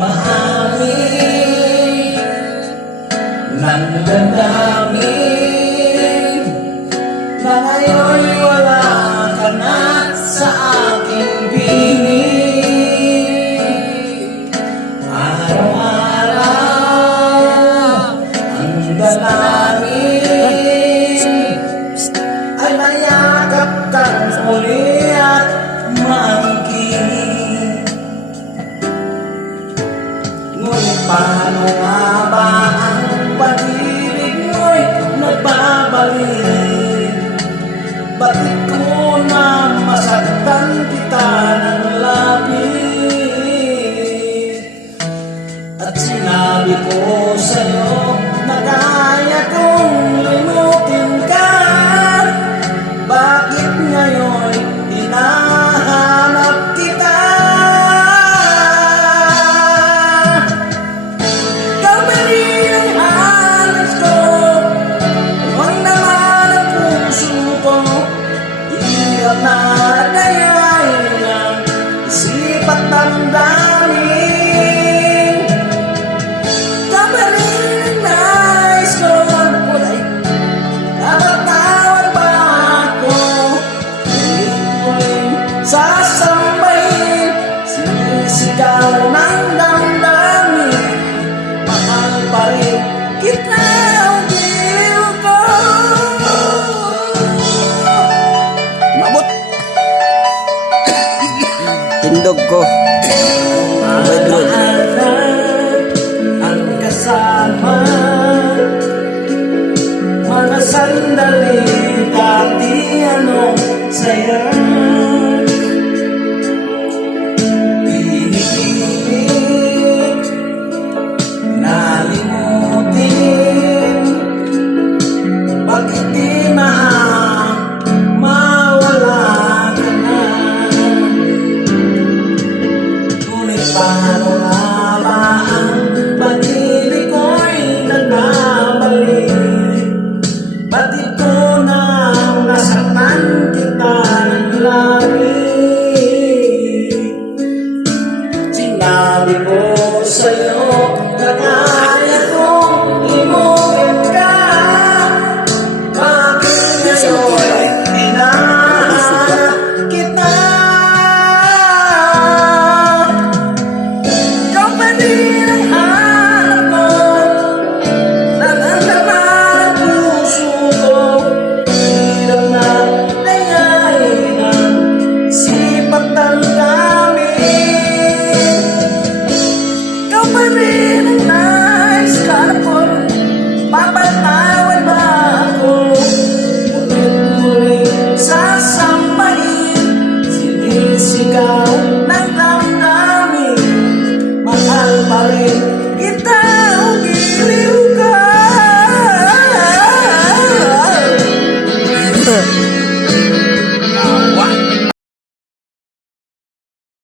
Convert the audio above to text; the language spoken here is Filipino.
mahalin ng damdamin na ngayon wala ka na sa aking piling. Araw-araw ang dalangin ay mayakap kang muli at maangkin. Ngunit paano nga ba ang pag-ibig mo'y nagbabalik? Bakit ko na masaktan kita ng labis? At sinabi ko sa'yo na kaya kong limutin ka. Bakit ngayon hinahanap kita? Kamali ang halos ko, huwag naman ang puso ko. Hirap na dayain ang isip at damdamin. Kamali ang nais ko, napatawad ba ako? Ulit-ulit sasambahin, sinisigaw ng damdamin. Mahal pa rin kita ang giliw ko. Mabot. Tindog ko. Bedroom. Ang kasama, mga sandali dati anong saya. Pinipilit nalimutin, bakit di mawala ka na? Ngunit paano nga ba ang pag-ibig ko'y nagbabalik? Bakit ko na nasaktan kita ng labis? Sinabi ko sa'yo